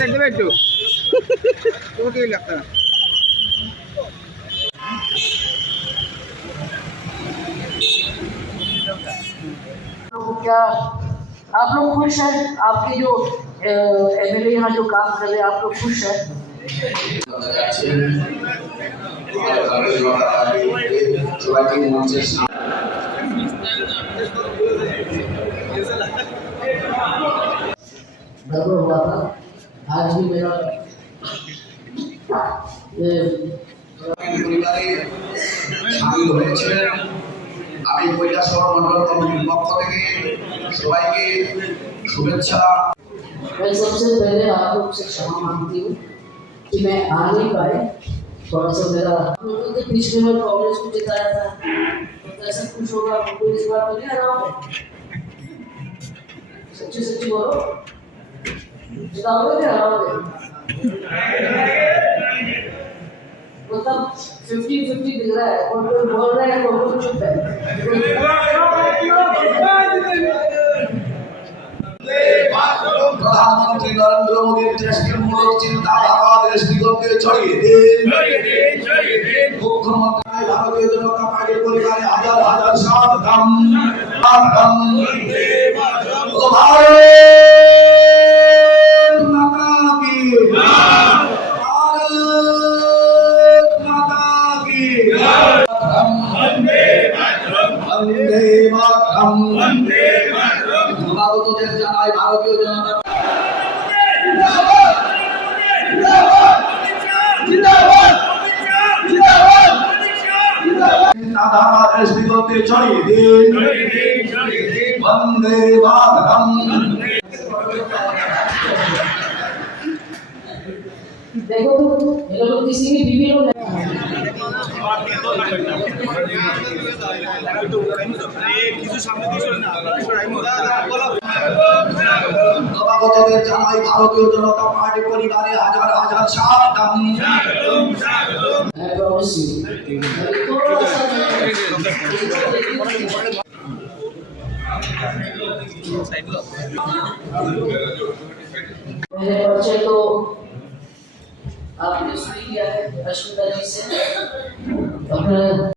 क्या आप लोग खुश हैं? आपके जो एमएलए यहाँ जो काम कर रहे हैं, आप लोग खुश हैं? गड़बड़ हुआ था आज भी मेरा শামিল হয়েছিলেন। আমি কৈলাসহর মন্ডল কমিটির পক্ষ থেকে সবাইকে শুভেচ্ছা। मैं सबसे पहले आप लोग से क्षमा मांगती हूँ कि मैं आ नहीं पाए, थोड़ा सा मेरा लोगों के पिछले बार कांग्रेस को जिताया था तो कैसे खुश होगा उनको इस बार तो नहीं आ रहा हूँ। सच्ची सच्ची बोलो, जिताओगे क्या हराओगे? मतलब 50-50 दिख रहा है, और कोई बोल रहा है और कोई चुप है। प्रधानमंत्री नरेंद्र मोदी दृष्टिमूलक चिंताधारा दृष्टिकोणকে ছড়িয়ে দিন। मुख्यमंत्री भारतीय जनता पार्टी परिवारे हजार हजार साधम भारत माता की वंदे मातरम वंदे मातरम। ধন্যবাদ জানাই ভারতীয় জনতা চিন্তাধারা দৃষ্টিকোণকে ছড়িয়ে দিন। বন্দে মাতরম। देखो तो ये लोग किसी की बीवी लोग নবাগতদের জানাই ভারতীয় জনতা পার্টি পরিবারে হাজার হাজার স্বাগতম। मेरे परिचय तो आपने सुन लिया है अश्विता जी से।